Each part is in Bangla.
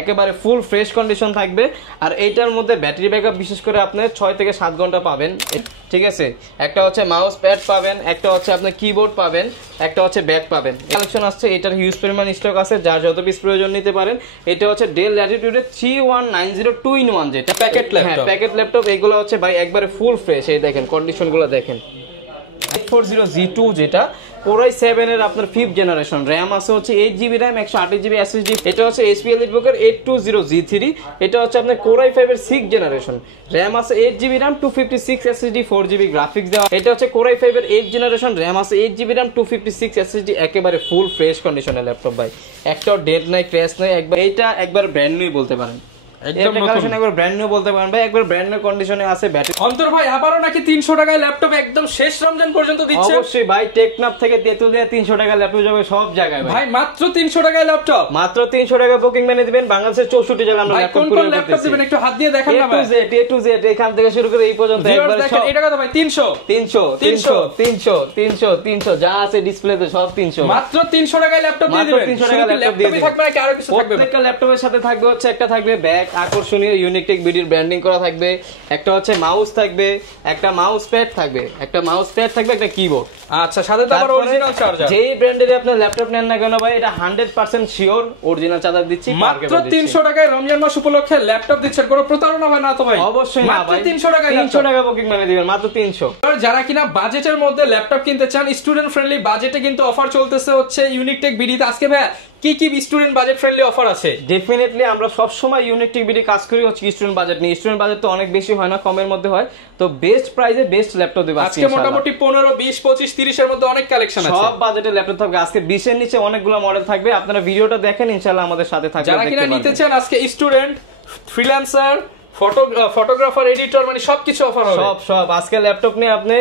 একেবারে ফুল ফ্রেশ কন্ডিশন থাকবে। আর এইটার মধ্যে ব্যাটারি ব্যাকআপ বিশেষ করে আপনি 6 থেকে 7 ঘন্টা পাবেন, ঠিক আছে। একটা হচ্ছে মাউস প্যাড পাবেন, একটা হচ্ছে আপনার কিবোর্ড পাবেন, একটা হচ্ছে ব্যাগ পাবেন। কালেকশন আসছে, এটার হিউজ পরিমাণ স্টক আছে, যার যত পিস প্রয়োজন নিতে পারেন। এটা হচ্ছে ডেল ল্যাটিটিউডের 3190 2-in-1 যেটা প্যাকেট ল্যাপটপ। হ্যাঁ প্যাকেট ল্যাপটপ। এগুলো হচ্ছে ভাই একবারে ফুল ফ্রেশ, এই দেখেন কন্ডিশনগুলো দেখেন। 840G2 যেটা Core i7 এর আপনার 5th জেনারেশন, র‍্যাম আছে হচ্ছে 8GB র‍্যাম 128GB SSD। এটা হচ্ছে HP EliteBook এর 820G3, এটা হচ্ছে আপনার Core i5 এর 6th জেনারেশন, র‍্যাম আছে 8GB RAM 256 SSD 4GB graphics দেওয়া। এটা হচ্ছে Core i5 এর 8th জেনারেশন, র‍্যাম আছে 8GB র‍্যাম 256 SSD, একেবারে ফুল ফ্রেশ কন্ডিশনের ল্যাপটপ ভাই, একটাও ডেট নাই ক্র্যাশ নাই, একবার এটা একবার ব্র্যান্ড নিউ বলতে পারেন, একদম নতুন, একবার ব্র্যান্ড নিউ বলতে পারেন ভাই, একবার ব্র্যান্ড নিউ কন্ডিশনে আছে। ব্যাটারি অন্তর ভাই আবারো নাকি 300 টাকায় ল্যাপটপ একদম শেষ রমজান পর্যন্ত দিচ্ছে? অবশ্যই ভাই, টেকনাফ থেকে তেতুলিয়া 300 টাকা ল্যাপটপ যাবে সব জায়গায় ভাই, মাত্র 300 টাকায় ল্যাপটপ, মাত্র 300 টাকা বুকিং মেনে দিবেন। বাংলাদেশের 64 জেলা আমরা ল্যাপটপ কোন ল্যাপটপ দিবেন একটু হাত দিয়ে দেখান না ভাই। A to Z এখান থেকে শুরু করে এই পর্যন্ত একবার দেখেন। এটা কত ভাই? 300 300 300 300 300 300 যা আছে ডিসপ্লেতে সব 300, মাত্র 300 টাকায় ল্যাপটপ দিয়ে দিবেন। 300 টাকা ল্যাপটপ দিয়ে দিবেন। থাকবে নাকি আরো কিছু থাকবে? প্রত্যেকটা ল্যাপটপের সাথে থাকবে হচ্ছে একটা থাকবে ব্যাগ, আকর্ষণীয় ইউনিকটেক বিডির ব্র্যান্ডিং করা থাকবে, একটা হচ্ছে মাউস থাকবে, একটা মাউস প্যাড থাকবে, একটা মাউস প্যাড থাকবে, একটা কিবোর্ড। আচ্ছা, সাথে তো আবার অরিজিনাল চার্জার। যেই ব্র্যান্ডের আপনি ল্যাপটপ নেন না কেন ভাই, এটা 100% শিওর অরিজিনাল চার্জার দিচ্ছি। মাত্র 300 টাকায় রমজান মাস উপলক্ষে ল্যাপটপ দিচ্ছেন, কোনো প্রতারণা হয় না তো ভাই? অবশ্যই না ভাই, 300 টাকায় 300 টাকা বুকিং মেনে দিবেন, মাত্র 300। যারা কিনা বাজেটের মধ্যে ল্যাপটপ কিনতে চান, স্টুডেন্ট ফ্রেন্ডলি বাজেটে কিন্তু অফার চলতেছে হচ্ছে ইউনিকটেক বিডিতে। আজকে ভাই কি কি স্টুডেন্ট বাজেট ফ্রেন্ডলি অফার আছে? ডেফিনেটলি আমরা সব সময় ইউনিকটেক বিডি কাজ করি হচ্ছে স্টুডেন্ট বাজেট নিয়ে। স্টুডেন্ট বাজেট তো অনেক বেশি হয় না, কমের মধ্যে হয়, তো বেস্ট প্রাইসে বেস্ট ল্যাপটপ দেব আজকে। মোটামুটি 15 20 25 30 এর মধ্যে অনেক কালেকশন আছে, সব বাজেটের ল্যাপটপ থাকবে আজকে। 20 এর নিচে অনেকগুলো মডেল থাকবে, আপনারা ভিডিওটা দেখেন, ইনশাআল্লাহ আমাদের সাথে থাকবেন। যারা কিনা নিতে চান আজকে স্টুডেন্ট, ফ্রিল্যান্সার, ফটোগ্রাফার, এডিটর, মানে সবকিছু অফার হবে। সব আজকে ল্যাপটপ নিয়ে আপনি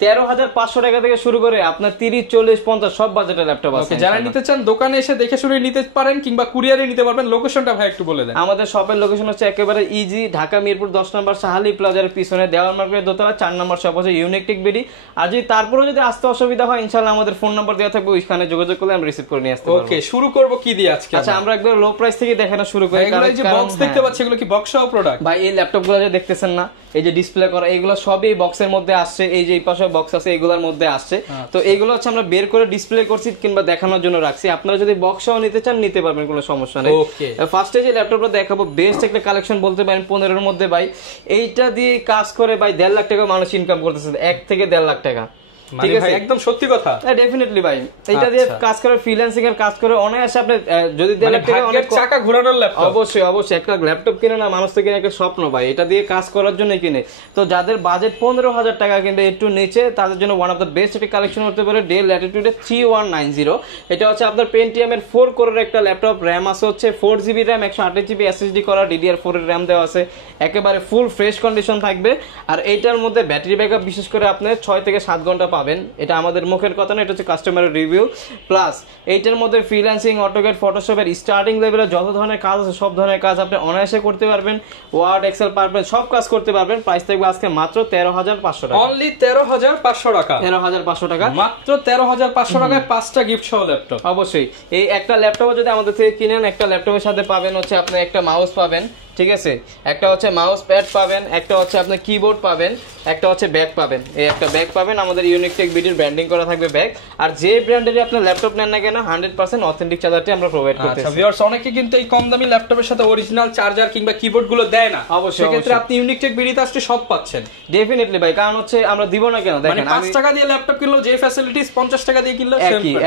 13,500 টাকা থেকে শুরু করে আপনার 30 40 50 সব বাজেটের ল্যাপটপ আছে। যারা নিতে চান দোকানে এসে দেখে শুনে নিতে পারেন, কিংবা কুরিয়ারে নিতে পারবেন। লোকেশনটা ভাই একটু বলে দেন। আমাদের শপের লোকেশন হচ্ছে একেবারে ইজি, ঢাকা মিরপুর 10 নম্বর সাহালি প্লাজার পিছনে দেওয়াল মার্কেটের দোতলা 4 নম্বর শপ হচ্ছে ইউনিকটেক বিডি। আর যদি তারপরে যদি আসতে অসুবিধা হয়, ইনশাআল্লাহ আমাদের ফোন নাম্বার দেওয়া থাকবে, ওইখানে যোগাযোগ করলে আমরা রিসিভ করে নিয়ে আসতে পারবো। ওকে, শুরু করব কি দিয়ে আজকে? আচ্ছা, আমরা একবার লো প্রাইস থেকে দেখানো শুরু করি। কারণ এই যে বক্স দেখতে পাচ্ছি, এগুলো কি বক্স সহ প্রোডাক্ট? ভাই এই ল্যাপটপগুলো যে দেখতেছেন না, এই যে ডিসপ্লে করা, এগুলো সবই বক্সের মধ্যে আসছে। এই যে এই পাশে বক্স আছে, এগুলোর মধ্যে আসছে। তো এগুলো হচ্ছে আমরা বের করে ডিসপ্লে করছি কিংবা দেখানোর জন্য রাখছি। আপনারা যদি বক্সও নিতে চান নিতে পারবেন, কোনো সমস্যা নেই। ফার্স্টে যে ল্যাপটপটা দেখাবো, বেস্ট একটা কালেকশন বলতে পারেন 15 এর মধ্যে ভাই। এইটা দিয়ে কাজ করে ভাই 1.5 লাখ টাকা মানুষ ইনকাম করতেছে, 1 থেকে 1.5 লাখ টাকা। ঠিক আছে, একদম সত্যি কথা। ডেফিনেটলি ভাই, এটা দিয়ে কাজ করে, ফ্রিল্যান্সিং এর কাজ করে অনায়াসে আপনি যদি 1.5 লাখ টাকা অনেক চাকা ঘোরানোর ল্যাপটপ। অবশ্যই অবশ্যই, একটা ল্যাপটপ কিনে না মানুষ তো কিনে একটা স্বপ্ন ভাই, এটা দিয়ে কাজ করার জন্য কিনে। তো যাদের বাজেট 15,000 টাকা কিন্তু একটু নিচে, তাদের জন্য ওয়ান অফ দ্য বেস্ট একটা কালেকশন হতে পারে ডেল ল্যাটিটিউডের 3190। এটা হচ্ছে আপনার পেন্টিয়াম এর 4 কোরের একটা ল্যাপটপ, র‍্যাম আছে হচ্ছে 4GB র‍্যাম 128GB SSD করা, DDR4 এর র‍্যাম দেওয়া আছে, একেবারে ফুল ফ্রেশ কন্ডিশন থাকবে। আর এইটার মধ্যে ব্যাটারি ব্যাকআপ বিশেষ করে আপনি 6 থেকে 7 ঘন্টা পাবেন। এটা আমাদের মুখের কথা না, এটা হচ্ছে কাস্টমারের রিভিউ। প্লাস এইটার মধ্যে ফ্রিল্যান্সিং, অটোক্যাড, ফটোশপের স্টার্টিং লেভেলে যত ধরনের কাজ আছে সব ধরনের কাজ আপনি অনায়াসে করতে পারবেন। ওয়ার্ড, এক্সেল, পাওয়ারপয়েন্ট সব কাজ করতে পারবেন। প্রাইস থাকবে আজকে মাত্র 13,500 টাকা, অনলি 13,500 টাকা। 13,500 টাকা, মাত্র 13,500 টাকায় 5টা গিফট সহ ল্যাপটপ। অবশ্যই এই একটা ল্যাপটপ যদি আমাদের থেকে কিনেন, একটা ল্যাপটপের সাথে পাবেন হচ্ছে আপনি একটা মাউস পাবেন, ঠিক আছে, একটা হচ্ছে মাউস প্যাড পাবেন, একটা হচ্ছে আপনি কিবোর্ড পাবেন, একটা হচ্ছে ব্যাগ পাবেন। এই একটা ব্যাগ পাবেন, আমাদের ইউনিকটেক বিডির ব্র্যান্ডিং করা থাকবে ব্যাগ। আর যে ব্র্যান্ডেরই আপনি ল্যাপটপ নেন না কেন, 100% অথেন্টিক চার্জারটি আমরা প্রোভাইড করতেছি। আচ্ছা ভিউয়ার্স, অনেকে কিন্তু এই কম দামি ল্যাপটপের সাথে অরিজিনাল চার্জার কিংবা কিবোর্ড গুলো দেয় না। অবশ্যই, সেক্ষেত্রে আপনি ইউনিকটেক বিডিতে আসলে সব পাচ্ছেন। ডেফিনেটলি ভাই, কারণ হচ্ছে আমরা দিব না কেন, দেখেন 5 টাকা দিয়ে ল্যাপটপ কিনলো যে ফ্যাসিলিটিস 50 টাকা দিয়ে কিনলো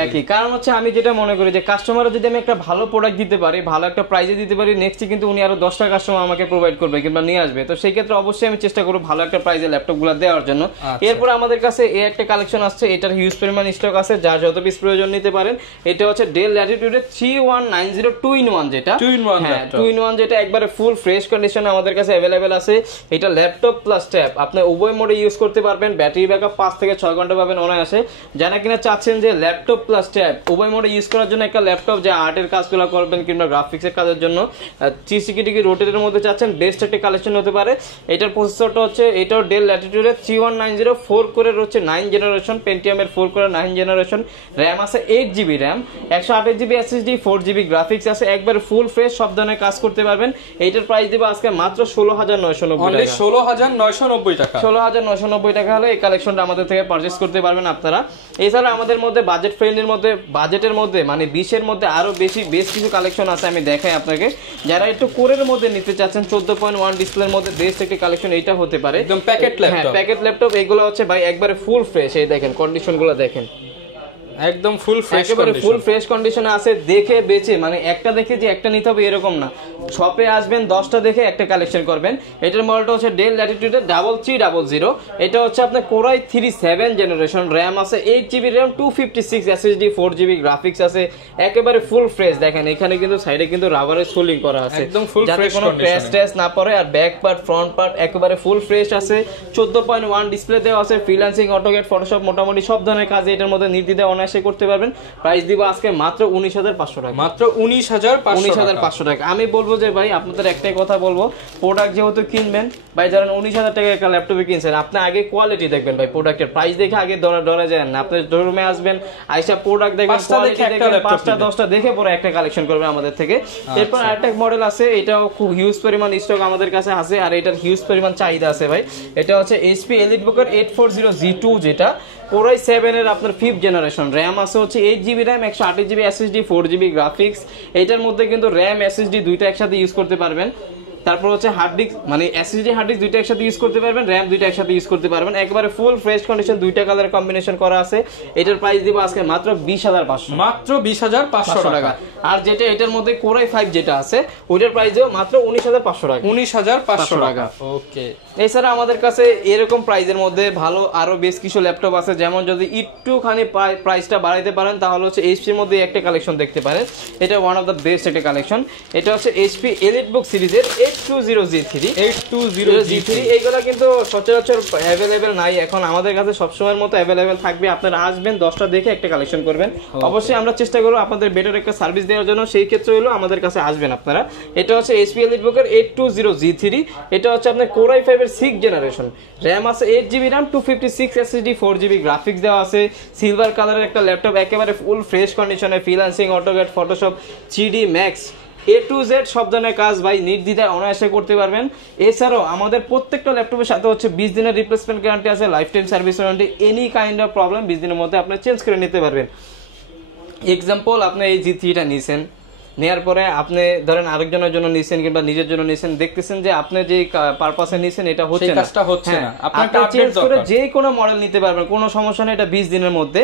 একই। কারণ হচ্ছে আমি যেটা মনে করি যে কাস্টমাররা যদি আমি একটা ভালো প্রোডাক্ট দিতে পারি, ভালো একটা প্রাইসে দিতে পারি, নেক্সট কিন্তু উনি আরো 10টা কাস্টমার আমাকে প্রোভাইড করবে কিংবা নিয়ে আসবে। তো সেই ক্ষেত্রে অবশ্যই আমি চেষ্টা করব ভালো একটা প্রাইসে ল্যাপটপগুলো দেওয়ার জন্য। এরপর আমাদের কাছে এই একটা কালেকশন আসছে, এটার হিউজ পরিমাণ স্টক আছে, যার যত পিস প্রয়োজন নিতে পারেন। এটা হচ্ছে ডেল ল্যাটিটিউডের 3190 2-in-1 যেটা 2-in-1 যেটা একবারে ফুল ফ্রেশ কন্ডিশনে আমাদের কাছে अवेलेबल আছে। এটা ল্যাপটপ প্লাস ট্যাব, আপনি উভয় মোডে ইউজ করতে পারবেন। ব্যাটারি ব্যাকআপ 5 থেকে 6 ঘন্টা পাবেন অনায়াসে। যারা কিনা চাচ্ছেন যে ল্যাপটপ প্লাস ট্যাব উভয় মোডে ইউজ করার জন্য একটা ল্যাপটপ, যে আর্টের কাজগুলো করবেন কিংবা গ্রাফিক্সের কাজের জন্য 360 ডিগ্রি রোটেট বাজেটের মধ্যে চাচ্ছেন বেস্ট একটা কালেকশন হতে পারে। এটার প্রসেসরটা হচ্ছে এটাও ডেল ল্যাটিটিউডের 3190 4 কোরের হচ্ছে 9 জেনারেশন, পেন্টিয়ামের 4 কোরের 9 জেনারেশন, র্যাম আছে 8GB RAM, 128GB SSD, 4GB graphics আছে, একবারে ফুল ফ্রেশ, সব ধরনের কাজ করতে পারবেন। এইটার প্রাইস দেব আজকে মাত্র 16990 টাকা। 16990 টাকা। 16990 টাকা হলে এই কালেকশনটা আমাদের থেকে পারচেজ করতে পারবেন আপনারা। এছাড়া আমাদের মধ্যে বাজেট ফ্রেন্ডলির মধ্যে, বাজেটের মধ্যে মানে 20-এর মধ্যে আরো বেশ কিছু কালেকশন আছে, আমি দেখাই আপনাকে। যারা একটু কোরের মধ্যে নিতে চাচ্ছেন 14.1 ডিসপ্লের মধ্যে বেস্ট একটা কালেকশন এইটা হতে পারে, একদম প্যাকেট ল্যাপটপ। হ্যাঁ প্যাকেট ল্যাপটপ, এগুলো হচ্ছে ভাই একবারে ফুল ফ্রেশ। এই দেখেন কন্ডিশনগুলো দেখেন, একদম ফুল ফ্রেশ, একেবারে ফুল ফ্রেশ কন্ডিশনে আছে। দেখে বেচে মানে একটা দেখে যে একটা নিতে হবে এরকম না, শপে আসবেন 10টা দেখে একটা কালেকশন করবেন। এটার মডেলটা হচ্ছে ডেল ল্যাটিটিউডের 3300। এটা হচ্ছে আপনার কোরাই 3 7 জেনারেশন, র্যাম আছে 8GB RAM, 256 SSD, 4GB graphics আছে, একেবারে ফুল ফ্রেশ। দেখেন এখানে কিন্তু সাইডে কিন্তু রাবারের সোলিং করা আছে, একদম ফুল যাতে ফ্রেশ কোনো ক্র্যাশ ট্র্যাশ না পড়ে। আর ব্যাক পার্ট ফ্রন্ট পার্ট একেবারে ফুল ফ্রেশ আছে। 14.1 ডিসপ্লে দেওয়া আছে, ফ্রিল্যান্সিং, অটোক্যাড, ফটোশপ, মোটামুটি সব ধরনের কাজ এটার মধ্যে নির্দ্বিধায় অনায়াসে করতে পারবেন। প্রাইস দিব আজকে মাত্র 19500 টাকা। মাত্র 19500 টাকা। আমি বলবো যে ভাই আপনাদের একটাই কথা বলবো, প্রোডাক্ট যেহেতু কিনবেন ভাই, ধরেন 19000 টাকা একটা ল্যাপটপে কিনছেন, আপনি আগে কোয়ালিটি দেখবেন ভাই, প্রোডাক্টের প্রাইস দেখে আগে ডরা যায় না। আপনি শোরুমে আসবেন, আইসা প্রোডাক্ট দেখবেন, কোয়ালিটি দেখবেন, 5টা 10টা দেখে পরে একটা কালেকশন করবেন আমাদের থেকে। এরপর আরেকটা মডেল আছে, এটাও খুব হিউজ পরিমাণ স্টক আমাদের কাছে আছে, আর এটার হিউজ পরিমাণ চাহিদা আছে ভাই। এটা হচ্ছে HP EliteBooker 840G2, যেটা কোরাই 7 এর আপনার 5th জেনারেশন, র্যাম আছে হচ্ছে 8GB RAM, 128GB SSD, 4GB graphics. এটার মধ্যে কিন্তু র্যাম SSD দুইটা একসাথে ইউজ করতে পারবেন। তারপর হচ্ছে হার্ড ডিস্ক, মানে SSD হার্ড ডিস্ক দুইটা একসাথে ইউজ করতে পারবেন, র্যাম দুইটা একসাথে ইউজ করতে পারবেন। একবারে ফুল ফ্রেশ কন্ডিশন, দুইটা কালার কম্বিনেশন করা আছে। এটার প্রাইস দিব আজকে মাত্র 20500, মাত্র 20500 টাকা। আর যেটা এটার মধ্যে কোরাই 5 যেটা আছে ওইটার প্রাইস দিব মাত্র 19500 টাকা। 19500 টাকা। ওকে। এছাড়া আমাদের কাছে এরকম প্রাইসের মধ্যে ভালো আরো বেশ কিছু ল্যাপটপ আছে, যেমন যদি একটুখানি প্রাইসটা বাড়াইতে পারেন তাহলে হচ্ছে HPর মধ্যে একটা কালেকশন দেখতে পারেন। এটা ওয়ান অফ দ্য বেস্ট একটা কালেকশন। এটা হচ্ছে HP EliteBook সিরিজের 820G3। এইগুলা কিন্তু সচরাচর অ্যাভেলেবেল নাই এখন, আমাদের কাছে সবসময়ের মতো অ্যাভেলেবেল থাকবে। আপনারা আসবেন 10টা দেখে একটা কালেকশন করবেন। অবশ্যই আমরা চেষ্টা করবো আপনাদের বেটার একটা সার্ভিস দেওয়ার জন্য, সেই ক্ষেত্রে হলো আমাদের কাছে আসবেন আপনারা। এটা হচ্ছে HP EliteBooker 820G3। এটা হচ্ছে আপনার কোরাই 5 এর 6th জেনারেশন, র্যাম আছে 8GB RAM, 256 SSD, 4GB graphics দেওয়া আছে। সিলভার কালারের একটা ল্যাপটপ, একেবারে ফুল ফ্রেশ কন্ডিশনে, freelancing, AutoCAD, Photoshop, 3D Max, A to Z সব ধরনের কাজ ভাই নির্দ্বিধায় অনায়াসে করতে পারবেন। এছাড়াও আমাদের প্রত্যেকটা ল্যাপটপের সাথে হচ্ছে 20 দিনের রিপ্লেসমেন্ট গ্যারান্টি আছে, life time service warranty. Any kind of problem 20 দিনের মধ্যে আপনি চেঞ্জ করে নিতে পারবেন। এক্সাম্পল, আপনি এই G3টা নিছেন, নেয়ার পরে আপনি ধরেন আরেকজনের জন্য নিছেন কিংবা নিজের জন্য নিছেন, দেখতেছেন যে আপনি যে পারপাসে নিছেন এটা হচ্ছে না, কাজটা হচ্ছে না, আপনি চেঞ্জ করে যে কোনো মডেল নিতে পারবেন, কোনো সমস্যা নেই। এটা 20 দিনের মধ্যে।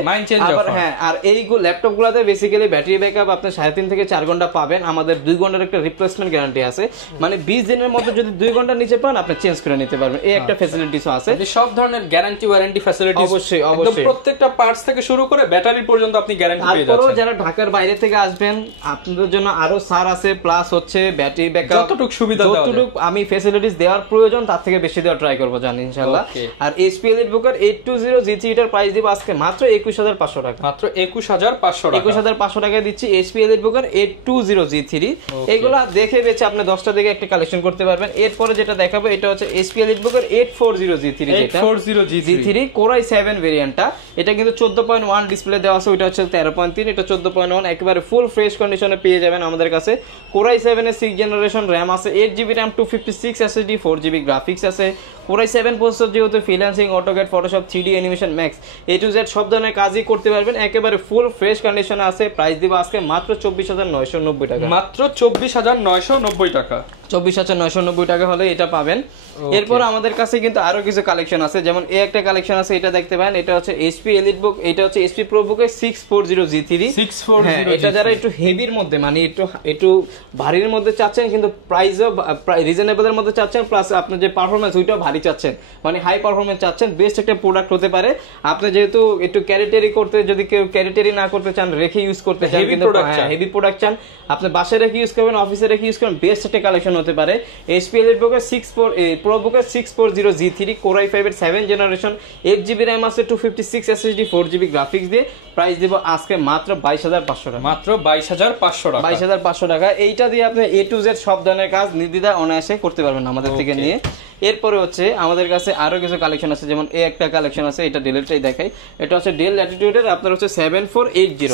আবার হ্যাঁ, আর এই ল্যাপটপগুলোতে বেসিক্যালি ব্যাটারি ব্যাকআপ আপনি 3.5 থেকে 4 ঘন্টা পাবেন। আমাদের 2 ঘন্টার একটা রিপ্লেসমেন্ট গ্যারান্টি আছে, মানে 20 দিনের মধ্যে যদি 2 ঘন্টা নিচে পান আপনি চেঞ্জ করে নিতে পারবেন। এই একটা ফ্যাসিলিটিসও আছে। সব ধরনের গ্যারান্টি ওয়ারেন্টি ফ্যাসিলিটি অবশ্যই অবশ্যই, প্রত্যেকটা পার্টস থেকে শুরু করে ব্যাটারি পর্যন্ত আপনি গ্যারান্টি পেয়ে যাচ্ছেন। যারা ঢাকার বাইরে থেকে আসবেন আপনাদের জন্য আরো সার আছে, প্লাস হচ্ছে ব্যাটারি ব্যাকআপ, যতটুকু সুবিধা যতটুকু আমি ফ্যাসিলিটিস দেওয়ার প্রয়োজন তার থেকে বেশি দেওয়ার ট্রাই করব জানি ইনশাআল্লাহ। আর HP EliteBooker 820G3 এর প্রাইস দিব আজকে মাত্র 21500 টাকা। মাত্র 21500 টাকা। 21500 টাকায় দিচ্ছি HP EliteBooker 820G3। এগুলা দেখে বেছে আপনি 10টা দেখে একটা কালেকশন করতে পারবেন। এরপরে যেটা দেখাবো এটা হচ্ছে HP EliteBooker 840G3, যেটা 840G3 কোরাই 7 ভেরিয়েন্টটা। এটা কিন্তু 14.1 ডিসপ্লে দেওয়া আছে, ওটা হচ্ছে 13.3, এটা 14.1, একেবারে ফুল ফ্রেশ কন্ডিশনে পেয়ে যাবেন আমাদের কাছে। কোরাই 7 এর 6th জেনারেশন, র্যাম আছে 8GB RAM, 256 SSD, 4GB graphics আছে। কোরাই 7 প্রসেসর যেহেতু freelancing, AutoCAD, Photoshop, 3D animation, max, A to Z সব ধরনের কাজই করতে পারবেন। একেবারে ফুল ফ্রেশ কন্ডিশনে আছে। প্রাইস দিব আজকে মাত্র 24990 টাকা। মাত্র 24990 টাকা। 24990 টাকা হলে এটা পাবেন। এরপর আমাদের কাছে কিন্তু আরো কিছু কালেকশন আছে, যেমন এই একটা কালেকশন আছে, এটা দেখতে পারেন। এটা হচ্ছে HP EliteBook, এটা হচ্ছে HP ProBook 640G3। এটা যারা একটু হেভির মধ্যে মানে একটু ভারীর মধ্যে চাচ্ছেন কিন্তু প্রাইসও রিজনেবল এর মধ্যে চাচ্ছেন, প্লাস আপনার যে পারফরম্যান্স ওইটাও ভারী চাচ্ছেন, মানে হাই পারফরম্যান্স চাচ্ছেন, বেস্ট একটা প্রোডাক্ট হতে পারে। আপনি যেহেতু একটু ক্যারিটারি করতে, যদি কেউ ক্যারিটারি না করতে চান, রেখে ইউজ করতে চান, কিন্তু হেভি প্রোডাক্ট চান, আপনি বাসায় রেখে ইউজ করবেন, অফিসে রেখে ইউজ করবেন, বেস্ট একটা কালেকশন হতে পারে এইচপি এলিটবুকের 64 প্রোবুকের 640 G3 Core i5 এর 7 জেনারেশন 8GB RAM আছে 256 SSD 4GB গ্রাফিক্স দিয়ে প্রাইস দিব আজকে মাত্র 22500 টাকা। মাত্র 22500 টাকা। 22500 টাকা। এইটা দিয়ে আপনি এ টু জেড সব ধরনের কাজ নির্দ্বিধায় অনায়াসে করতে পারবেন আমাদের থেকে নিয়ে। এরপরে হচ্ছে আমাদের কাছে আরো কিছু কালেকশন আছে, যেমন এই একটা কালেকশন আছে, এটা ডেলেরটাই দেখাই। এটা হচ্ছে ডেল ল্যাটিটিউডের আপনার হচ্ছে 7480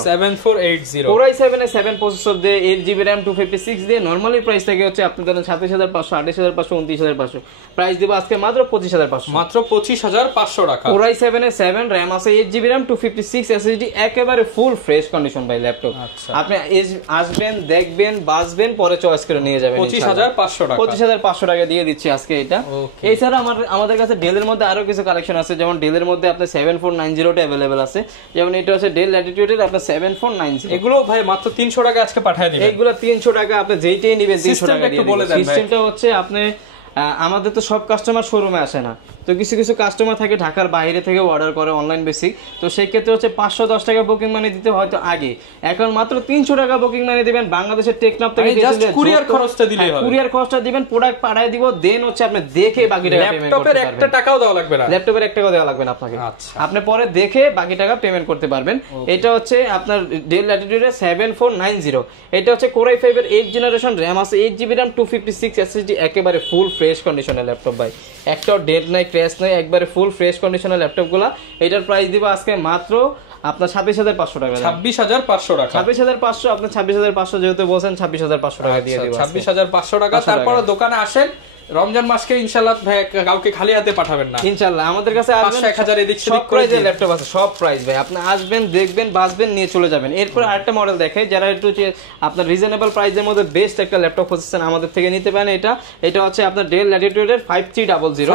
Core i7 এর 7 প্রসেসর দিয়ে 8GB RAM 256 দিয়ে নরমালি প্রাইস থাকে হচ্ছে আপনি ধরেন 27500, 28500, 29500, প্রাইস দিব আজকে মাত্র 25500। মাত্র 25500 টাকা। Core i7 এর 7 RAM আছে 8GB RAM 256 SSD একেবারে ফুল ফ্রেশ কন্ডিশন ভাই ল্যাপটপ। আপনি আসবেন, দেখবেন, বাসবেন, পরে চয়েস করে নিয়ে যাবেন। 25500 টাকা। 25500 টাকা দিয়ে দিচ্ছি আজকে এটা। এছাড়া আমাদের কাছে ডেলের মধ্যে আরো কিছু কালেকশন আছে, যেমন ডেলের মধ্যে আপনার 7490 টা अवेलेबल আছে, যেমন এটা হচ্ছে ডেল ল্যাটিটিউডের আপনার 7490। এগুলো ভাই মাত্র 300 টাকা আজকে পাঠিয়ে দিবেন। এগুলো 300 টাকা, আপনি যেইটাই নেবেন 300 টাকা দিয়ে দিবেন। সিস্টেমটা হচ্ছে আপনি আমাদের তো সব কাস্টমার শোরুমে আসে না, তো কিছু কিছু কাস্টমার থাকে ঢাকার বাইরে থেকে অর্ডার করে অনলাইন বেসিক, তো সেই ক্ষেত্রে হচ্ছে 510 টাকা বুকিং মানি দিতে হয়তো আগে, এখন মাত্র 300 টাকা বুকিং মানি দিবেন। বাংলাদেশের টেকনাফ থেকে জাস্ট কুরিয়ার খরচটা দিলেই হবে। কুরিয়ার খরচটা দিবেন, প্রোডাক্ট পাঠিয়ে দিব, দেন হচ্ছে আপনি দেখে বাকি টাকা পেমেন্ট করতে পারবেন। ল্যাপটপের 1 টাকাও দেওয়া লাগবে না। ল্যাপটপের 1 টাকাও দেওয়া লাগবে না আপনাকে। আপনি পরে দেখে বাকি টাকা পেমেন্ট করতে পারবেন। এটা হচ্ছে আপনার ডেল ল্যাটিটিউডের 7490। এটা হচ্ছে Core i5 এর 8 জেনারেশন, RAM আছে 8GB RAM 256 SSD একেবারে ফুল ফ্রেশ কন্ডিশনের ল্যাপটপ ভাই, একটাও ডেড নাই, ক্র্যাশ নাই, একবারে ফুল ফ্রেশ কন্ডিশনের ল্যাপটপগুলো। এটার প্রাইস দিব আজকে মাত্র আপনার 26500 টাকা। 26500 টাকা। 26500, আপনি 26500 যেহেতু বলছেন 26500 টাকা দিয়ে দিব। 26500 টাকা। তারপর দোকানে আসেন, রমজান মাসকে ইনশাআল্লাহ কাউকে খালি হাতে পাঠাবেন না ইনশাআল্লাহ। আমাদের কাছে আসবেন, 1000 এদিক সব সেদিক করে প্রাইসের ল্যাপটপ আছে, সব প্রাইস ভাই। আপনি আসবেন, দেখবেন, বাসবেন, নিয়ে চলে যাবেন। এরপর আরেকটা মডেল দেখাই, যারা একটু আপনার রিজনেবল প্রাইসের মধ্যে বেস্ট একটা ল্যাপটপ খুঁজছেন আমাদের থেকে নিতে পারেন। এটা হচ্ছে আপনার ডেল ল্যাটিটিউডের 5300।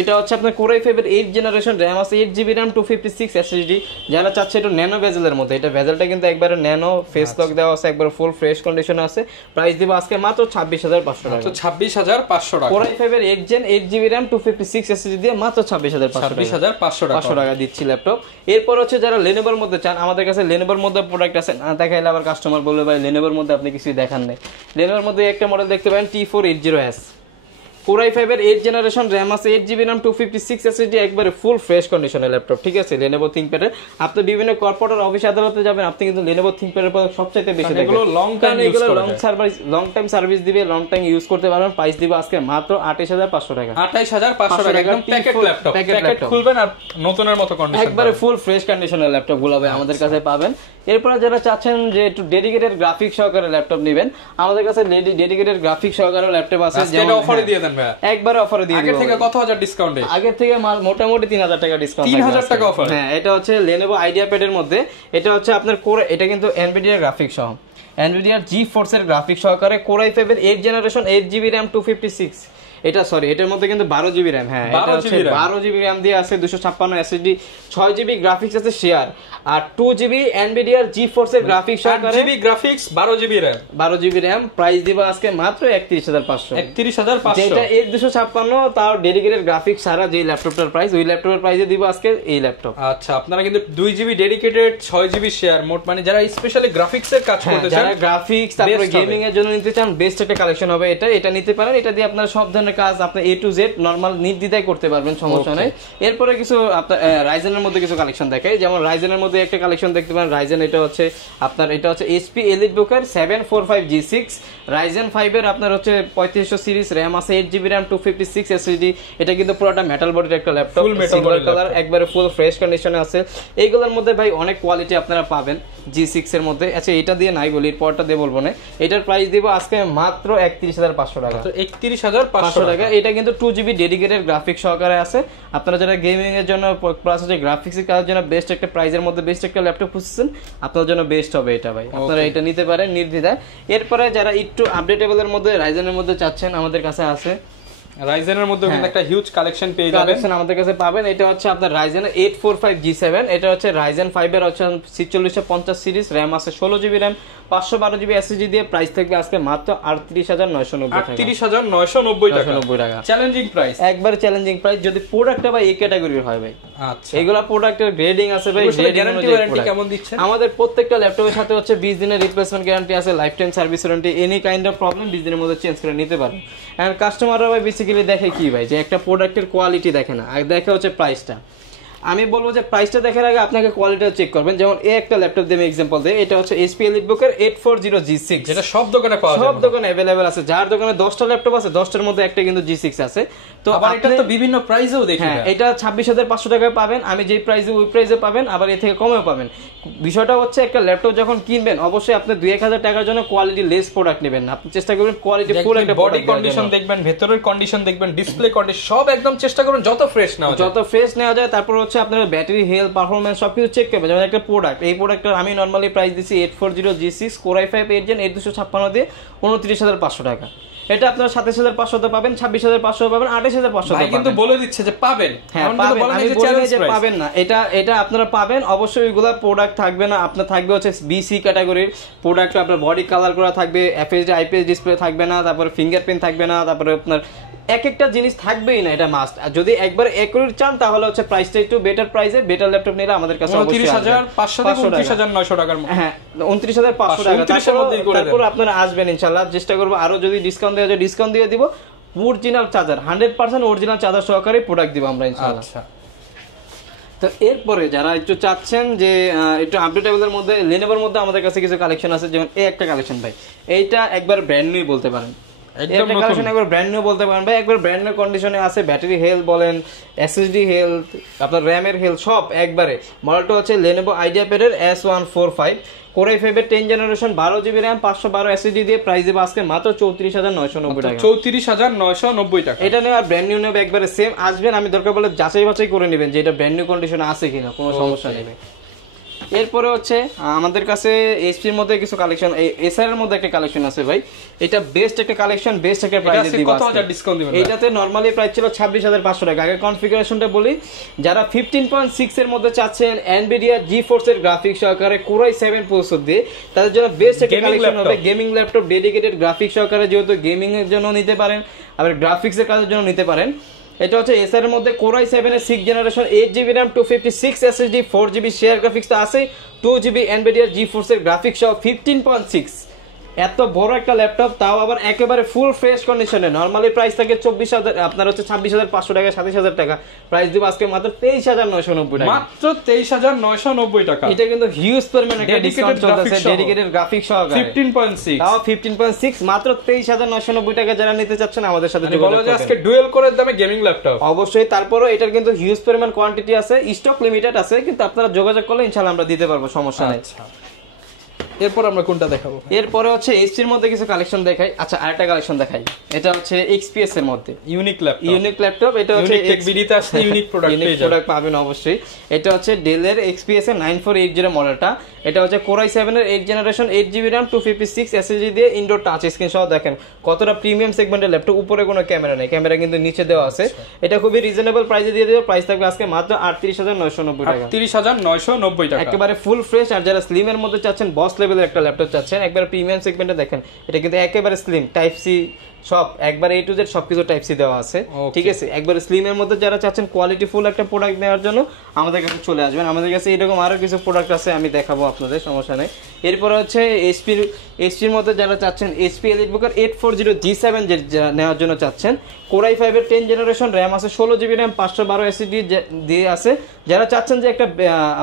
এটা হচ্ছে আপনার Core i5 এর 8 জেনারেশন, RAM আছে 8GB RAM 256 SSD। যারা চাচ্ছে একটু ন্যানো বেজেলের মধ্যে, এটা বেজেলটা কিন্তু একবারে ন্যানো, ফেস লক দেওয়া আছে, একবার ফুল ফ্রেশ কন্ডিশনে আছে। প্রাইস দিব আজকে মাত্র 26500 টাকা। 26500 টাকা। Core i5 এর 8 জেন 8GB RAM 256 SSD দিয়ে মাত্র 26500 টাকা দিচ্ছি ল্যাপটপ। এরপর হচ্ছে যারা লেনোভোর মধ্যে চান, আমাদের কাছে লেনোভোর মধ্যে প্রোডাক্ট আছে, না দেখাইলে আবার কাস্টমার বলবে ভাই লেনোভোর মধ্যে আপনি কিছুই দেখান নাই। লেনোভোর মধ্যে একটা মডেল দেখতে পারেন T480S, Core i5 এর 8 জেনারেশন, RAM আছে 8GB RAM 256 SSD একবারে ফুল ফ্রেশ কন্ডিশনের ল্যাপটপ। ঠিক আছে, Lenovo ThinkPad এর। আপনি বিভিন্ন কর্পোরেট অফিস আদালতে যাবেন, আপনি কিন্তু Lenovo ThinkPad এর প্রোডাক্ট সবচেয়ে বেশি দেখবেন। এগুলো লং টাইম ইউজ করতে লং টাইম সার্ভিস দিবে, লং টাইম ইউজ করতে পারবেন। প্রাইস দিব আজকে মাত্র 28500 টাকা। 28500 টাকা একদম প্যাকেট ল্যাপটপ। প্যাকেট খুলবেন আর নতুনের মতো কন্ডিশন, একবারে ফুল ফ্রেশ কন্ডিশনের ল্যাপটপ গুলো ভাই আমাদের কাছে পাবেন। এরপর যারা চাচ্ছেন যে একটু ডেডিকেটেড গ্রাফিক্স সহকারে ল্যাপটপ নেবেন, আমাদের কাছে ডেডিকেটেড গ্রাফিক্স সহকারে ল্যাপটপ আছে, যেটা অফারে দিয়ে দেন ভাই। একবারে অফারে দিয়ে আগে থেকে কত হাজার ডিসকাউন্টে? আগে থেকে মোটামুটি 3000 টাকা ডিসকাউন্ট। 3000 টাকা অফার। হ্যাঁ, এটা হচ্ছে Lenovo IdeaPad এর মধ্যে। এটা হচ্ছে আপনার Core, এটা কিন্তু Nvidia গ্রাফিক্স সহ, Nvidia GeForce এর গ্রাফিক্স সহকারে Core i5 এর 8 জেনারেশন 8GB RAM 256। এটা সরি, এটার মধ্যে কিন্তু 12GB RAM। হ্যাঁ, এটা হচ্ছে 12GB RAM দিয়ে আছে, 256 SSD, 6GB গ্রাফিক্স আছে শেয়ার, আর 2GB Nvidia GeForce এর গ্রাফিক্স সহকারে 8GB graphics, 12GB RAM। 12GB RAM price দিব আজকে মাত্র 31500। 31500, যেটা 256, তাও ডেডিকেটেড গ্রাফিক্স ছাড়া যে ল্যাপটপটার প্রাইস, ওই ল্যাপটপের প্রাইসে দিব আজকে এই ল্যাপটপ। আচ্ছা, আপনারা কিন্তু 2GB ডেডিকেটেড, 6GB শেয়ার, মোট মানে যারা স্পেশালি গ্রাফিক্স এর কাজ করতে চান, যারা গ্রাফিক্স তারপরে গেমিং এর জন্য নিতে চান, বেস্ট একটা কালেকশন হবে এটা নিতে পারেন। এটা দিয়ে আপনারা সব ধরনের কাজ আপনি A to Z নরমাল নির্দ্বিধায় করতে পারবেন, সমস্যা নাই। এরপরে কিছু আপনার রাইজেনের মধ্যে কিছু কালেকশন দেখাই, যেমন রাইজেনের মধ্যে একটা কালেকশন দেখতে পারেন। রাইজেন এটা হচ্ছে HP EliteBook এর 745G6, Ryzen 5 এর আপনার হচ্ছে 3500 সিরিজ, RAM আছে 8GB RAM 256 SSD। এটা কিন্তু পুরোটা মেটাল বডির একটা ল্যাপটপ, সিলভার কালার, একবারে ফুল ফ্রেশ কন্ডিশনে আছে। এইগুলোর মধ্যে ভাই অনেক কোয়ালিটি আপনারা পাবেন G6 এর মধ্যে। আচ্ছা, এটা দিয়ে নাই বলি, পরটা দিয়ে বলবো না। এটার প্রাইস দিব আজকে মাত্র 31500 টাকা। 31500 টাকা। এটা কিন্তু 2GB ডেডিকেটেড গ্রাফিক্স সহকারে আছে। আপনারা যারা গেমিং এর জন্য প্লাস হচ্ছে গ্রাফিক্স এর কাজের জন্য বেস্ট একটা প্রাইজের মধ্যে বেস্ট একটা ল্যাপটপ খুঁজছেন, আপনাদের জন্য বেস্ট হবে এটা ভাই। আপনারা এটা নিতে পারেন নির্দ্বিধায়। এরপরে যারা একটু আপডেটেবল এর মধ্যে রাইজেনের মধ্যে চাচ্ছেন, আমাদের কাছে আছে রাইজেনের মধ্যে কিন্তু একটা হিউজ কালেকশন পেয়ে যাবেন। কালেকশন আমাদের কাছে পাবেন। এটা হচ্ছে আপনার রাইজেন 845G7, এটা হচ্ছে রাইজেন 5 এর হচ্ছে 4650 সিরিজ, র‍্যাম আছে 16GB র‍্যাম, 512GB এসএসডি দিয়ে প্রাইস থাকবে আজকে মাত্র 38990 টাকা। 38990 টাকা চ্যালেঞ্জিং প্রাইস, একবার চ্যালেঞ্জিং প্রাইস। যদি প্রোডাক্টটা ভাই এই ক্যাটাগরির হয় ভাই, আচ্ছা এগুলা প্রোডাক্টের গ্রেডিং আছে ভাই, গ্যারান্টি ওয়ারেন্টি কেমন দিচ্ছেন? আমাদের প্রত্যেকটা ল্যাপটপের সাথে হচ্ছে 20 দিনের রিপ্লেসমেন্ট গ্যারান্টি আছে, life time service warranty, any kind of problem 20 দিনের মধ্যে চেঞ্জ করে নিতে পারবেন। এন্ড কাস্টমাররা ভাই বেসিক্যালি দেখে কি ভাই, যে একটা প্রোডাক্টের কোয়ালিটি দেখে না, আর দেখে হচ্ছে প্রাইসটা। আমি বলবো যে প্রাইসটা দেখার আগে আপনাকে কোয়ালিটিটা চেক করবেন। যেমন এই একটা ল্যাপটপ দিয়ে আমি एग्जांपल দেই, এটা হচ্ছে HP EliteBook-এর 840G6, যেটা সব দোকানে পাওয়া যায়, সব দোকানে अवेलेबल আছে। যার দোকানে 10টা ল্যাপটপ আছে 10টার মধ্যে একটা কিন্তু G6 আছে। তো আবার এটা তো বিভিন্ন প্রাইসেও দেখি, হ্যাঁ এটা 26500 টাকায় পাবেন, আমি যেই প্রাইসে ওই প্রাইসে পাবেন, আবার এর থেকে কমেও পাবেন। বিষয়টা হচ্ছে একটা ল্যাপটপ যখন কিনবেন অবশ্যই আপনি 2-1000 টাকার জন্য কোয়ালিটি লেস প্রোডাক্ট নেবেন না, আপনি চেষ্টা করবেন কোয়ালিটি ফুল একটা বডি কন্ডিশন দেখবেন, ভেতরের কন্ডিশন দেখবেন, ডিসপ্লে কন্ডিশন সব একদম চেষ্টা করবেন যত ফ্রেশ নেওয়া যায়, যত ফ্রেশ নেওয়া যায়। তারপর হচ্ছে আপনার ব্যাটারি হেলথ পারফরম্যান্স সবকিছু চেক করবেন। যেমন একটা প্রোডাক্ট, এই প্রোডাক্টের আমি নরমালি প্রাইস দিছি 840G6 Core i5 8 Gen 8256 দিয়ে 29500 টাকা। এটা আপনারা 27500 পাবেন, 26500 পাবেন, 28500 পাবেন। কিন্তু বলে দিচ্ছে যে পাবেন, হ্যাঁ পাবেন, আমি বলি যে পাবেন না, এটা আপনারা পাবেন। অবশ্যই ওইগুলা প্রোডাক্ট থাকবে না, আপনার থাকবে হচ্ছে BC ক্যাটাগরির প্রোডাক্ট, আপনার বডি কালার করা থাকবে, FHD IPS ডিসপ্লে থাকবে না, তারপরে ফিঙ্গারপ্রিন্ট থাকবে না, তারপরে আপনার এক একটা জিনিস থাকবেই না, এটা মাস্ট। আর যদি একবার একুরেট চান তাহলে হচ্ছে প্রাইসটা একটু বেটার প্রাইসে, বেটার ল্যাপটপ নিলে আমাদের কাছে অবশ্যই 29500 থেকে 29900 টাকার মধ্যে, হ্যাঁ 29500 টাকা। তারপর আপনারা আসবেন ইনশাআল্লাহ, চেষ্টা করব আরো যদি ডিসকাউন্ট দেওয়া যায় ডিসকাউন্ট দিয়ে দিব। অরিজিনাল চার্জার 100% অরিজিনাল চার্জার সহকারে প্রোডাক্ট দিব আমরা ইনশাআল্লাহ। আচ্ছা, তো এরপরে যারা একটু চাচ্ছেন যে একটু আপডেটেবলের মধ্যে, লেনোভোর মধ্যে আমাদের কাছে কিছু কালেকশন আছে। যেমন এই একটা কালেকশন ভাই, এইটা একবার ব্র্যান্ড নিউ বলতে পারেন, একদম কালেকশন একবার ব্র্যান্ড নিউ বলতে পারেন ভাই, একবার ব্র্যান্ড নিউ কন্ডিশনে আছে। ব্যাটারি হেলথ বলেন, এসএসডি হেলথ, আপনার র‍্যামের হেলথ সব একবারে। মডেলটা হচ্ছে Lenovo IdeaPad এর S145 Core i5 এর 10 জেনারেশন, 12GB RAM, 512 এসএসডি দিয়ে প্রাইস দেব আজকে মাত্র 34990 টাকা। 34990 টাকা। এটা নিয়ে আর ব্র্যান্ড নিউ নেবে একবারে সেম। আসবেন, আমি দরকার বলে যাচাই বাছাই করে নেবেন যে এটা ব্র্যান্ড নিউ কন্ডিশনে আছে কিনা, কোনো সমস্যা নেই। এরপরে হচ্ছে আমাদের কাছে এইচপির মধ্যে কিছু কালেকশন, এসআর এর মধ্যে একটা কালেকশন আছে ভাই, এটা বেস্ট একটা কালেকশন, বেস্ট একটা প্রাইসে দিব। কত হাজার ডিসকাউন্ট দিবেন? এইটাতে নরমালি প্রাইস ছিল 26500 টাকা। আগে কনফিগারেশনটা বলি, যারা 15.6 এর মধ্যে চাচ্ছেন Nvidia GeForce এর গ্রাফিক্স সহকারে Core i7 প্রসেসর দিয়ে, তাদের জন্য বেস্ট একটা কালেকশন হবে। গেমিং ল্যাপটপ ডেডিকেটেড গ্রাফিক্স সহকারে, যেহেতু গেমিং এর জন্য নিতে পারেন, আবার গ্রাফিক্স এর কাজের জন্য নিতে পারেন। এটা হচ্ছে এসআর এর মধ্যে Core i7 এর 6 generation, 8GB RAM, 256 SSD, 4GB share graphics তো আছে, 2GB Nvidia GeForce এর গ্রাফিক্স সহ 15.6। এত বড় একটা ল্যাপটপ, তাও আবার একেবারে ফুল ফ্রেশ কন্ডিশনে। নরমালি প্রাইস থাকে 24000, আপনার হচ্ছে 26500 টাকা, 27000 টাকা। প্রাইস দিব আজকে মাত্র 23990 টাকা, মাত্র 23990 টাকা। এটা কিন্তু হিউজ পরিমাণ একটা ডিসকাউন্ট চলতেছে, ডেডিকেটেড গ্রাফিক্স সহকারে 15.6, তাও 15.6 মাত্র 23990 টাকা। যারা নিতে চাচ্ছেন আমাদের সাথে যোগাযোগ করুন। আজকে ডুয়েল কোরের দামে গেমিং ল্যাপটপ অবশ্যই। তারপরও এটার কিন্তু হিউজ পরিমাণ কোয়ান্টিটি আছে, স্টক লিমিটেড আছে, কিন্তু আপনারা যোগাযোগ করলে ইনশাআল্লাহ আমরা দিতে পারবো, সমস্যা নেই। এরপর আমরা কোনটা দেখাবো? এরপরে হচ্ছে এইচপির মধ্যে কিছু কালেকশন দেখাই। আচ্ছা আরেকটা কালেকশন দেখাই, এটা হচ্ছে XPS এর মধ্যে ইউনিক ল্যাপটপ। এটা হচ্ছে বিডিতে আসছে ইউনিক প্রোডাক্ট পাবেন অবশ্যই। এটা হচ্ছে ডেল এর XPS এর 9480 মডেলটা। এটা হচ্ছে Core i7 এর 8 জেনারেশন, 8GB RAM, 256 SSD দিয়ে ইনডোর টাচ স্ক্রিন সহ। দেখেন কতটা প্রিমিয়াম সেগমেন্টের ল্যাপটপ, উপরে কোনো ক্যামেরা নেই, ক্যামেরা কিন্তু নিচে দেওয়া আছে। এটা খুবই রিজনেবল প্রাইসে দিয়ে দেব। প্রাইস থাকবে আজকে মাত্র 38990 টাকা, 33990 টাকা, একেবারে ফুল ফ্রেশ। আর যারা স্লিম এর মধ্যে চাচ্ছেন, বস লেভেলের একটা ল্যাপটপ চাচ্ছেন, একবার প্রিমিয়াম সেগমেন্টে, দেখেন এটা কিন্তু একেবারে স্লিম, টাইপ সি সব একবার A to Z সবকিছু টাইপ সি দেওয়া আছে, ঠিক আছে। একবার স্লিম এর মধ্যে যারা চাচ্ছেন কোয়ালিটি ফুল একটা প্রোডাক্ট নেওয়ার জন্য আমাদের কাছে চলে আসবেন। আমাদের কাছে এরকম আরো কিছু প্রোডাক্ট আছে, আমি দেখাবো আপনাদের, সমস্যা নেই। এরপর হচ্ছে এইচপির মধ্যে যারা চাচ্ছেন HP EliteBook 840G7 নেওয়ার জন্য চাচ্ছেন, Core i5 এর 10 জেনারেশন, RAM আছে 16GB RAM, 512 এসএসডি দিয়ে আছে। যারা চাচ্ছেন যে একটা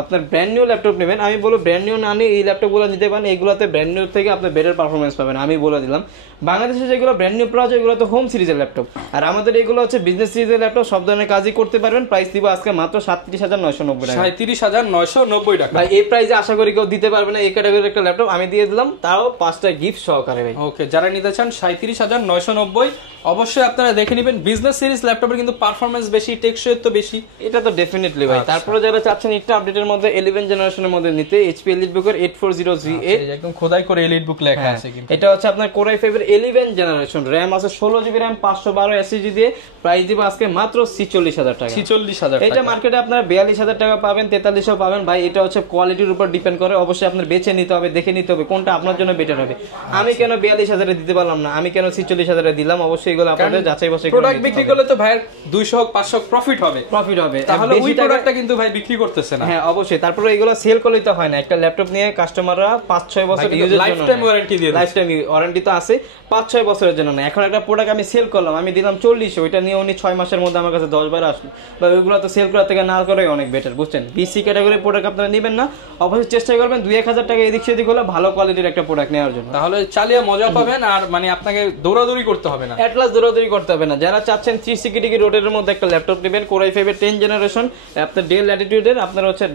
আপনার ব্র্যান্ড নিউ ল্যাপটপ নেবেন, আমি বলবো ব্র্যান্ড নিউ না নিয়ে এই ল্যাপটপগুলো নিতে পারেন। এইগুলোতে ব্র্যান্ড নিউ থেকে আপনি বেটার পারফরমেন্স পাবেন, আমি বলে দিলাম। বাংলাদেশে যেগুলো ব্র্যান্ড নিউ পাওয়া যায় এগুলো তো হোম সিরিজের ল্যাপটপ, আর আমাদের এগুলো হচ্ছে বিজনেস সিরিজের ল্যাপটপ, সব ধরনের কাজই করতে পারবেন। প্রাইস দিব আজকে মাত্র 37990 টাকা, 37990 টাকা। ভাই এই প্রাইসে আশা করি কেউ দিতে পারবে না, এই ক্যাটাগরির একটা ল্যাপটপ আমি দিয়ে দিলাম, তাও 5টা গিফট সহকারে ভাই। ওকে, যারা নিতে চান 37,990 অবশ্যই আপনারা দেখে নেবেন। বিজনেস সিরিজ ল্যাপটপের কিন্তু পারফরম্যান্স বেশি, টেকসই তো বেশি, এটা তো ডেফিনেটলি ভাই। তারপরে যারা চাচ্ছেন একটু আপডেটের মধ্যে 11 জেনারেশনের মধ্যে নিতে, HP EliteBook এর 840GA, একদম খোদাই করে এলিট বুক লেখা আছে কিন্তু। এটা হচ্ছে আপনার Core i5 এর 11 জেনারেশন, RAM আছে 16GB RAM 512 SSD দিয়ে, প্রাইস দিব আজকে মাত্র 46,000 টাকা। 46,000 এটা মার্কেটে আপনারা 42,000 টাকা পাবেন, 4300 পাবেন ভাই। এটা হচ্ছে কোয়ালিটির উপর ডিপেন্ড করে, অবশ্যই আপনার বেছে নিতে হবে, দেখে নিতে হবে কোনটা আপনার জন্য বেটার হবে। আমি কেন 42,000 এ দিতে পারলাম না, আমি কেন 46,000 এ দিলাম, অবশ্যই এগুলো আপনাদের যাচাই বাছাই করে প্রোডাক্ট বিক্রি করলে তো ভাই 200 হোক 500 প্রফিট হবে, তাহলে ওই প্রোডাক্টটা কিন্তু ভাই বিক্রি করতেছে না। হ্যাঁ অবশ্যই, তারপরে এগুলো সেল করলেই তো হয় না। একটা ল্যাপটপ নিয়ে কাস্টমাররা 5-6 বছর ইউজের জন্য, লাইফ টাইম ওয়ারেন্টি দিয়ে, লাইফ টাইম ওয়ারেন্টি তো আছে 5-6 বছরের জন্য না। এখন একটা প্রোডাক্ট আমি সেল করলাম, আমি দিলাম 40, ওইটা নিয়ে উনি 6 মাসের মধ্যে আমার কাছে 10 বার আসলো, বা ওইগুলো তো সেল করার থেকে না করাই অনেক বেটার, বুঝছেন? বিসি ক্যাটাগরির প্রোডাক্ট আপনারা নেবেন না, অবশ্যই চেষ্টা করবেন 2-1000 টাকা এদিক সেদিক হলে ভালো কোয়ালিটির একটা প্রোডাক্ট নেওয়ার জন্য, তাহলে চালিয়ে মজা পাবেন। আর মানে আপনাকে দৌড়াদৌড়ি করতে হবে না, অ্যাটলাস দৌড়াদৌড়ি করতে হবে না। যারা চাচ্ছেন 360 রোডের মধ্যে একটা ল্যাপটপ নেবেন, Core i5 এর 10 জেনারেশন, আপনার ডেল ল্যাটিটিউডের, আপনার হচ্ছে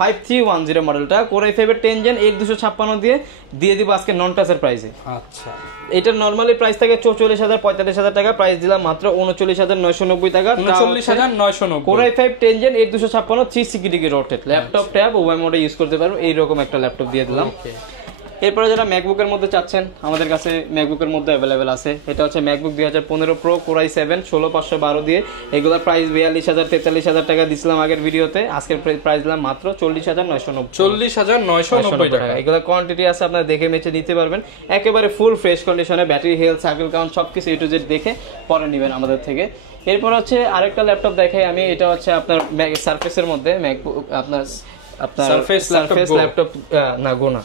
5310 মডেলটা, Core i5 এর 10 জেন 8256 দিয়ে দিব আজকে নন টাচের প্রাইসে। আচ্ছা, এটার নরমালি প্রাইস থাকে 44,000-45,000 টাকা, প্রাইস দিলাম মাত্র 39,990 টাকা। 39,990। Core i5 10 gen 8256 360 rotate laptop, tab ওয়াই মোডে ইউজ করতে পারো, এইরকম একটা ল্যাপটপ দিয়ে দিলাম। এরপরে যারা ম্যাকবুকের মধ্যে চাচ্ছেন, আমাদের কাছে ম্যাকবুকের মধ্যে অ্যাভেলেবেল আছে। এটা হচ্ছে ম্যাকবুক 2015 প্রো Core i7 16512 দিয়ে, এগুলোর প্রাইস 42,000-43,000 টাকা দিছিলাম আগের ভিডিওতে, আজকের প্রাইস দিলাম মাত্র 40,990। 40,990 টাকা। এগুলো কোয়ান্টিটি আছে, আপনারা দেখে মেচে নিতে পারবেন, একেবারে ফুল ফ্রেশ কন্ডিশনে, ব্যাটারি হেলথ, সাইকেল কাউন্ট সবকিছু A to Z দেখে পরে নেবেন আমাদের থেকে। এরপর হচ্ছে আরেকটা ল্যাপটপ দেখাই আমি, এটা হচ্ছে আপনার সারফেসের মধ্যে ম্যাকবুক, আপনার সারফেস ল্যাপটপ না গোনা।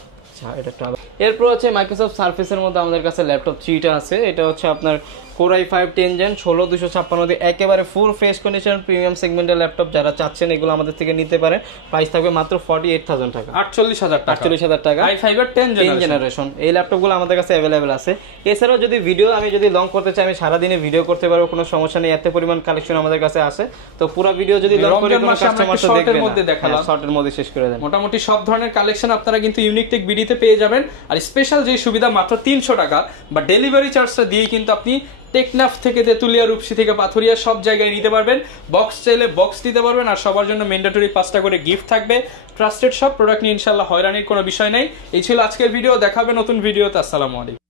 এরপর হচ্ছে মাইক্রোসফট সারফেসের মধ্যে আমাদের কাছে ল্যাপটপ 3টা আছে। এটা হচ্ছে আপনার Core i5 10 জেন 16256 দিয়ে, একেবারে ফুল ফ্রেশ কন্ডিশন প্রিমিয়াম সেগমেন্টের ল্যাপটপ। যারা চাচ্ছেন এগুলো আমাদের থেকে নিতে পারেন, প্রাইস থাকবে মাত্র 48,000 টাকা, 48,000 টাকা। i5 এর 10 জেনারেশন এই ল্যাপটপগুলো আমাদের কাছে অ্যাভেলেবেল আছে। এছাড়াও যদি ভিডিও আমি যদি লং করতে চাই, আমি সারাদিনে ভিডিও করতে পারবো, কোনো সমস্যা নেই, এত পরিমাণ কালেকশন আমাদের কাছে আছে। তো পুরো ভিডিও যদি লং করে কোনো কাস্টমার তো দেখবেন মধ্যে দেখালাম, শর্টের মধ্যে শেষ করে দেন। মোটামুটি সব ধরনের কালেকশন আপনারা কিন্তু ইউনিকটেক বিডিতে পেয়ে যাবেন। আর স্পেশাল যে সুবিধা, মাত্র 300 টাকা বা ডেলিভারি চার্জটা দিয়ে কিন্তু আপনি টেকনাফ থেকে তেতুলিয়া, রূপসী থেকে পাথুরিয়া সব জায়গায় নিতে পারবেন। বক্স চাইলে বক্স দিতে পারবেন, আর সবার জন্য ম্যান্ডেটরি 5টা করে গিফট থাকবে। ট্রাস্টেড সব প্রোডাক্ট নিয়ে ইনশাআল্লাহ হয়রানির কোনো বিষয় নেই। এই ছিল আজকের ভিডিও, দেখাবে নতুন ভিডিওতে। আসসালামু আলাইকুম।